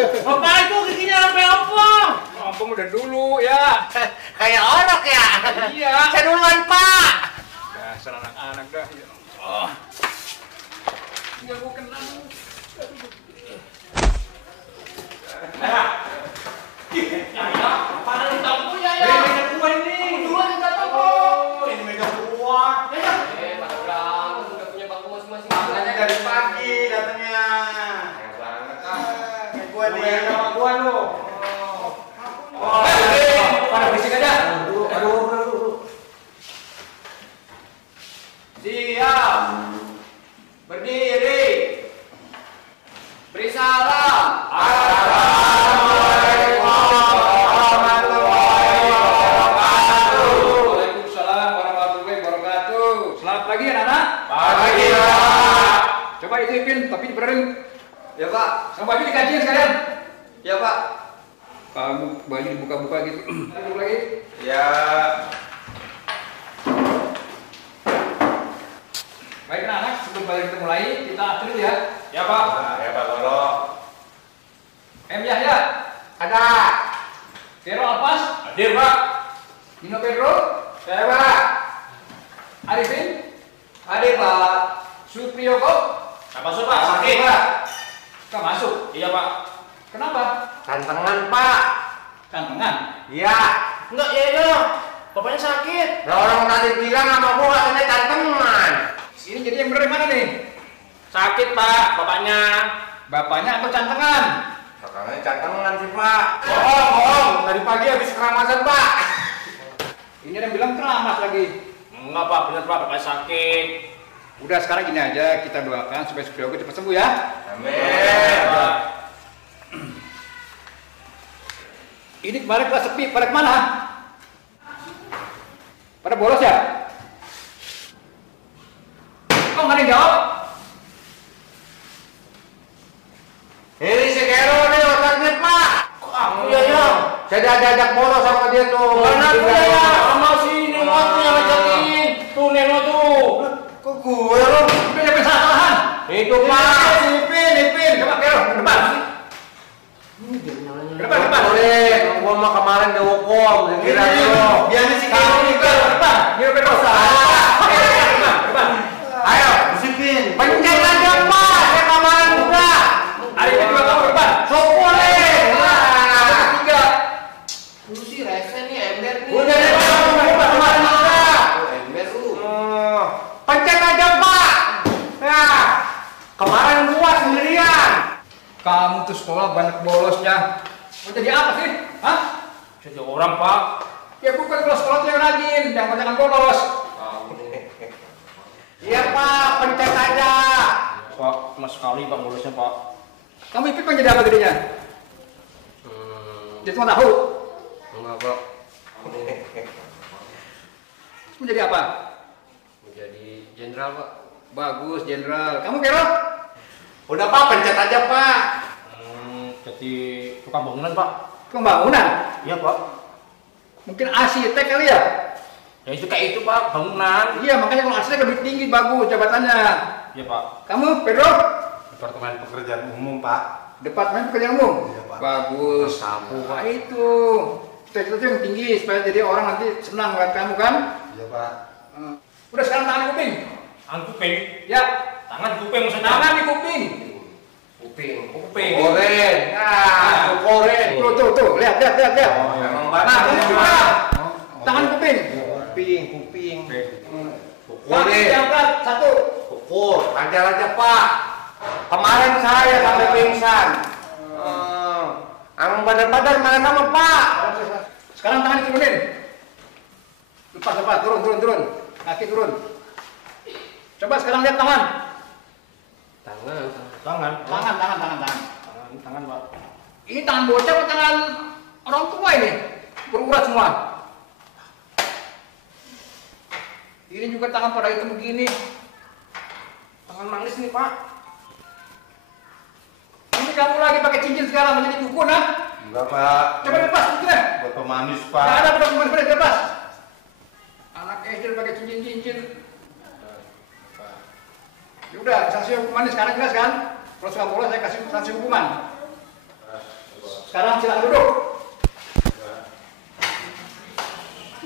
Bapak itu giginya sampai ompong. Ompong udah dulu ya. Kayak orok ya. Iya. Saya duluan, Pak. Dasar anak-anak dah. Oh. Tinggal gua kenal. Mana di tamu ya? Meja gua ini. Duluan kita tamu. Ini meja gua. Pada udah punya bangku masing-masing. Makanya dari pagi datangnya. Kayak gua nih. Sama gua lu. Pada berisik aja. Aduh. Siap. Berdiri. Beri salam. Assalamualaikum warahmatullahi wabarakatuh. Waalaikumsalam warahmatullahi wabarakatuh. Selamat pagi anak-anak. Pagi, Pak. Coba itu Ipin, tapi dibenerin. Ya Pak. Sama baju dikajiin sekalian. Ya Pak. Kamu baju dibuka-buka gitu. Duduk lagi. Ya. Baik anak-anak, sebelum kita mulai, kita atur dulu ya. Ya, Pak. Ya Pak Goro. M Yahya, Ada. Kero Alpas, Hadir, Pak. Nino Pedro, Saya, Pak. Arifin, Hadir, Pak. Supriyoko. Apa masuk, Pak? Sakit, Pak. Kau masuk. Iya, Pak. Kenapa? Kantengan, Pak. Kantengan. Iya. Enggak, iya. Bapaknya sakit. Lah orang tadi bilang sama gua katanya cantengan. Ini jadi yang bener yang mana nih? Sakit, Pak, bapaknya. Bapaknya atau cantengan? Makanya cantengan sih Pak. Bohong. Tadi pagi habis keramasan, Pak. Ini ada yang bilang keramas lagi. Enggak, Pak. Bener, Pak. Bapaknya sakit. Udah sekarang gini aja, kita doakan supaya Supriyoko cepat sembuh ya. Amin. Pak. Ini kemarin kelas sepi, pada kemana? Pada bolos ya? Kok nggak ada yang jawab? Ini si Kero nih otaknya Pak. Kok aku ya? Saya diajak bolos sama dia tuh. Karena aku ya. Sama si Neno aku yang ngajakin. Tuh Neno tuh. Kok gue lo? Udah nyampe salah-salahan. Itu Pak. Ipin. Coba Kero, ke depan. Ke depan. Boleh. Gua mah kemarin dihukum. Kira lo. Biarnya si Kero nih, ke depan. Nino Pedro. Depan. Ayo, Sipin. Pencet aja Pak. Saya kemarin udah. Arifin juga kamu ke depan. Sok boleh. Ada tiga. Lu sih rese nih, ember nih. Udah deh Pak. Kemarin udah. Ember lu. Pencet aja Pak. Ya. Kemarin gua sendirian. Kamu tuh sekolah banyak bolosnya. Mau jadi apa sih? Hah? Jadi orang, Pak. Ya bukan kalau sekolah tuh yang rajin, jangan banyak bolos. Iya Pak, pencet aja. Pak, cuma sekali, Pak, bolusnya, Pak. Kamu Ipin kan jadi apa gedenya? Jadi cuma tahu. Enggak Pak. Kamu jadi apa? Menjadi jenderal Pak. Bagus, jenderal. Kamu Kero? Udah Pak, pencet aja Pak. Jadi tukang bangunan, Pak. Pembangunan? Iya, Pak. Mungkin arsitek kali ya? Ya itu kayak itu, Pak, bangunan. Iya, makanya kalau arsitek lebih tinggi, bagus jabatannya. Iya, Pak. Kamu, Pedro? Departemen Pekerjaan Umum Pak. Departemen Pekerjaan Umum? Iya, Pak. Bagus. Sapu, Pak. Nah, itu. Cita-cita itu yang tinggi, supaya jadi orang nanti senang lihat kamu kan? Iya Pak. Udah sekarang tangan di kuping. Tangan kuping. Ya, Tangan kuping maksudnya. tangan di kuping. Kuping. Kuping. Koren. Nah, koren. Tuh, lihat. Emang Nah, kamu juga. Tangan kuping. Kuping. Kaki diangkat, satu. Ukur. Ajar aja Pak. Kemarin saya sampai pingsan. Ang badan-badan mana kamu Pak? Sekarang tangan diturunin. Lepas, turun. Kaki turun. Coba sekarang lihat tangan. Tangan. Tangan, Pak. Ini tangan bocah atau tangan orang tua ini? Berurat semua. Ini juga tangan pada itu begini. Tangan manis nih, Pak. Ini kamu lagi pakai cincin sekarang menjadi dukun, ah? Enggak Pak. Coba lepas cincinnya. Buat pemanis Nggak Pak. ada benar-benar lepas. Anak SD pakai cincin. Ya udah, sanksi hukumannya sekarang jelas kan? Kalau suka bola saya kasih sanksi hukuman. Sekarang silakan duduk.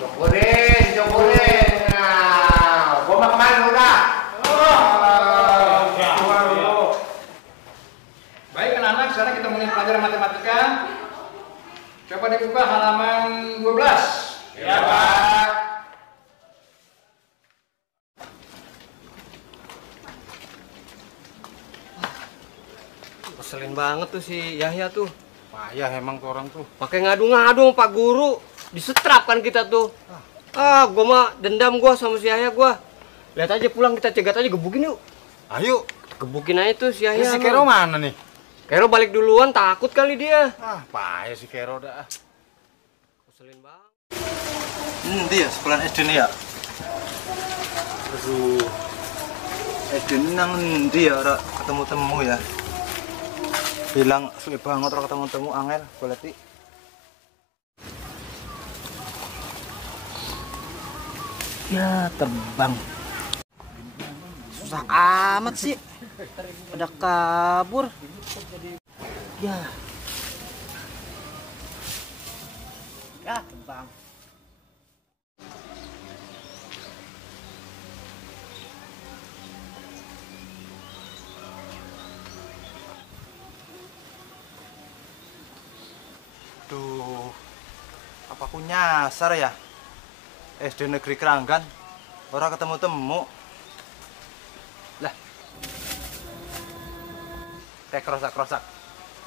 Jokorin. Nah, gua mah kemarin udah. Baik anak-anak, sekarang kita mulai pelajaran matematika. Coba dibuka halaman 12. Ya, Pak. Keselin banget tuh si Yahya tuh. Payah emang tuh orang tuh. Pakai ngadu-ngadu sama Pak Guru. Disetrap kan kita tuh. Gua mah dendam gua sama si Yahya gua. Lihat aja pulang kita cegat aja, gebukin yuk. Ayo. Gebukin aja tuh si Yahya. Si Kero mana nih? Kero balik duluan, takut kali dia. Payah si Kero dah. Keselin banget. Dia sekolah SD nih ya. Aduh. SD ini nang ndi ya ora ketemu temu ya. Bilang suwe banget ora ketemu temu angel berarti. Ya terbang. Susah amat sih. Pada kabur. Ya. Ya terbang. Duh, apa aku nyasar ya? SD Negeri Keranggan, orang ketemu-temu. Lah, kerosak-kerosak.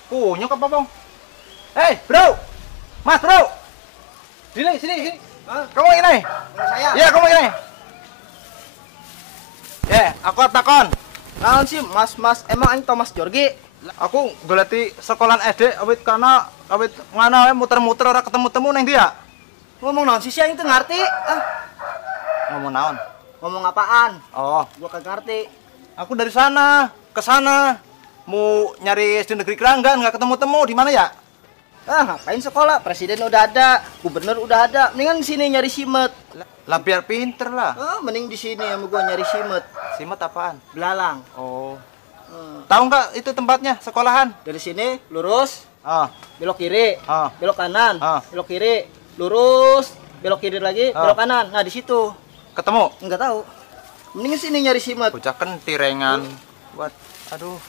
Kunyuk apa, Bang? Hei, bro! Mas, bro! Sini, sini. Kamu ini? Saya? Iya, kamu ini. Aku takon. Naon sih, Mas, emang ini Thomas Jorgi? Aku goleti sekolahan SD awit ngana muter-muter ora ketemu-temu neng dia. Ngomong naon sih yang itu ngerti? Ngomong naon? Ngomong apaan? Oh, gua kagak ngerti. Aku dari sana ke sana mau nyari SD Negeri Keranggan nggak ketemu-temu di mana ya? Ngapain sekolah? Presiden udah ada, gubernur udah ada. Mendingan di sini nyari simet. Lah biar pinter lah. Mending di sini sama gua nyari simet. Simet apaan? Belalang. Oh. Tahu nggak itu tempatnya sekolahan? Dari sini lurus, belok kiri, belok kanan, belok kiri, lurus, belok kiri lagi, belok kanan. Nah di situ. Ketemu? Nggak tahu. Mendingan sini nyari simet. Bocah kan tirengan. Buat, aduh.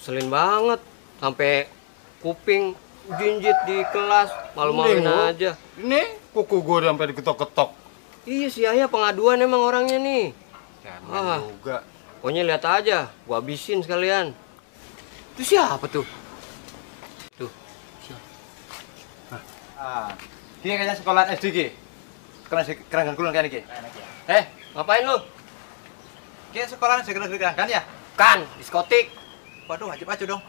Keselin banget. Sampai kuping jinjit di kelas, malu-maluin aja. Ini kuku gua sampai diketok-ketok. Iya si Yahya pengaduan emang orangnya nih. Juga. Pokoknya lihat aja, gua habisin sekalian. Itu siapa tuh? Tuh. Dia kayaknya sekolah SD ki. Keranggan kulon kan iki. Ngapain lu? Kayak sekolah SD Negeri Keranggan ya? Kan, diskotik. Waduh, wajib aja dong.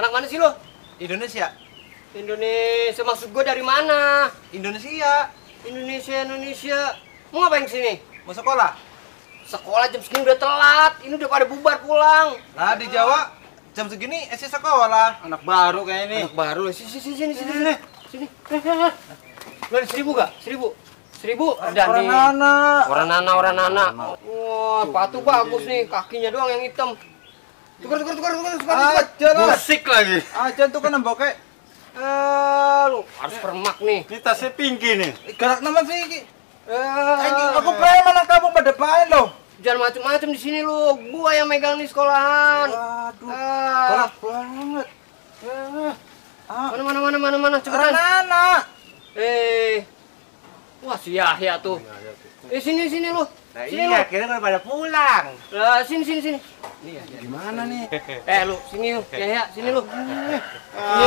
Anak mana sih lu? Indonesia. Indonesia, maksud gua dari mana? Indonesia. Indonesia. Mau ngapain kesini? Mau sekolah? Sekolah jam segini udah telat. Ini udah pada bubar pulang. Nah, di Jawa jam segini SD sekolah. Anak baru kayak ini. Anak baru. Sini. Sini. Lu ada 1.000 gak? 1.000? 1.000? Ada nih. Orang nana. Wah, sepatu bagus nih. Kakinya doang yang hitam. Tukar. Aja lah. Musik lagi. Aja tuh kan nemboknya. Lu harus permak nih. Ini tasnya pinky nih. Gerak nama sih. Aku pengen mana kamu pada pain loh. Jangan macem-macem di sini lu. Gua yang megang nih sekolahan. Waduh. Gerak banget. Mana cepetan. Anak. Wah si Yahya tuh. Sini lu. Nah, Sini iya, lu. kira kan pada pulang. Sini. Gimana nih? Lu sini lu. Yahya, sini lu.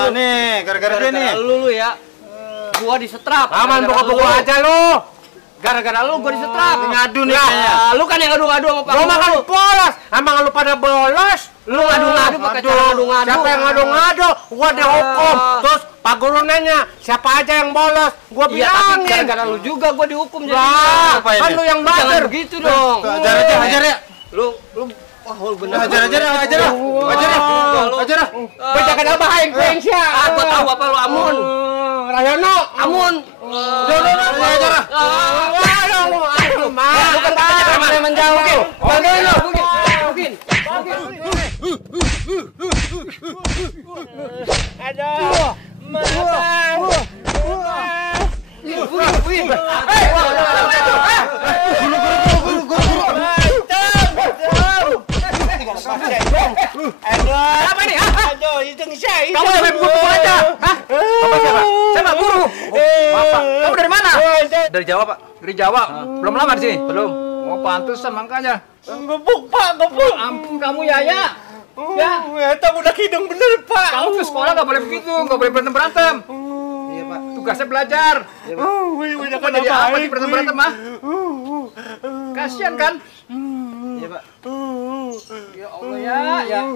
Nih, gara-gara dia nih. Lu ya. Gua disetrap. Aman, Gara-gara pokok-pokok lu. aja lu. Gara-gara lu gua disetrap. Ngadu nih kayaknya. Lu kan yang ngadu-ngadu sama Pak Gua Guru. makan bolos. Emang lu pada bolos? Lu ngadu-ngadu pakai cara ngadu-ngadu. Siapa yang ngadu-ngadu? Gua dihukum. Terus Pak Guru nanya, siapa aja yang bolos? Gua Iya, tapi bilangin. gara-gara lu juga gua dihukum jadi. Lah, kan lu yang Jangan bader. begitu dong. Ajar ya. Lu wah, lu bener. Ajar. Gua jaga nabahin pensia. Gua tahu apa lu Amun. Rayono. Amun. Udah, ajar. Lu kan katanya preman yang menjauh. Bantuin lu. Mungkin. Apa ini? Kamu sampai pukul aja. Hah? Bapak siapa? Siapa guru? Bapak. Kamu dari mana? Dari Jawa, Pak. Dari Jawa. Belum lama di sini? Belum. Oh, pantesan makanya. Gebuk, Pak, gebuk. Ampun kamu ya. Ya. Kamu udah hidung bener, Pak. Kamu ke sekolah nggak boleh begitu, nggak boleh berantem. Iya, Pak. Tugasnya belajar. Udah Kok jadi apa sih berantem mah? Kasian kan? Iya, Pak. Ya Allah ya.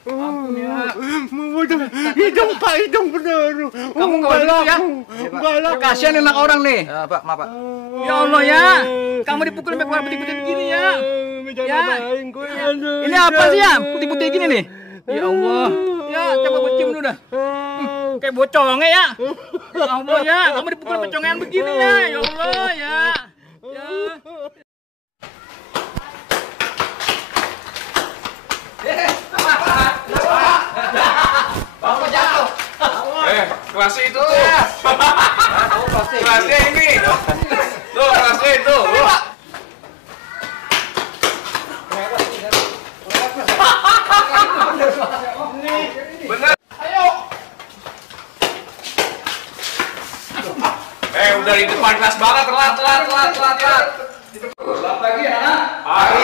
Ampun ya. Udah hidung, Pak, hidung bener. Kamu nggak boleh begitu ya? Galak. Kasian anak orang nih. Ya, Pak, maaf, Pak. Ya Allah ya. Kamu dipukul sampai keluar putih-putih begini ya. Ya. Ini apa sih ya? Putih-putih gini nih. Ya Allah. Ya, coba cium dulu dah. Kayak boconge ya. Ya Allah ya. Kamu dipukul bocongan begini ya. Ya Allah ya. Ya. Kelasnya itu tuh. Kelasnya ini. Tuh, kelasnya itu. Bener. Ayo. Udah di depan kelas banget, telat. Telat lagi ya, anak. Hari.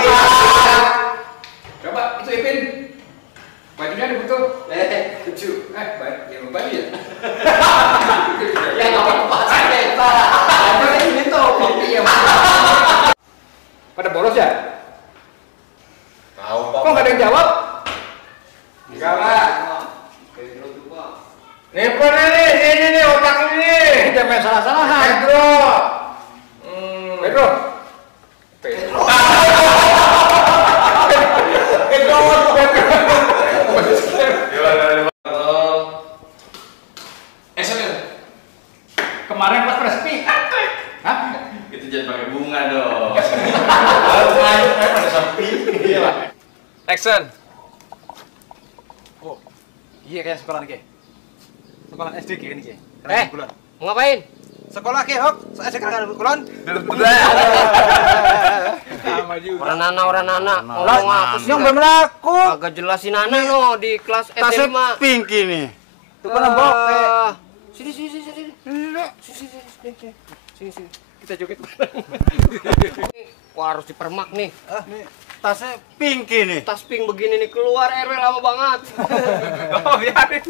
Coba itu Ipin. Bajunya dibutuh. Baju. Baju ya. Ya nggak apa-apa. Ini tuh. Iya. Pada bolos ya? Tahu, Pak. Kok nggak ada yang jawab? Enggak, Pak. Nih, pernah nih, ini nih otak ini. Jangan main salah-salahan. Pedro. Pedro. Kemarin pas pada sepi. Hah? Itu jangan pakai bunga dong. Pada sepi. Action. Oh. Iya kayak sekolah nih, sekolah SD kayak ini, Mau ngapain? Sekolah ke, Hok. SD kan kulon. Orang nana. Ngomong apa sih? Yang belum laku. Agak jelasin Nana no di kelas Tasnya SD5. pink ini. Tuh kan bokeh. Sini. Sini. Kita joget. Wah, harus dipermak nih. Nih, tasnya pink ini. Tas pink begini nih keluar RW lama banget. Oh, biarin.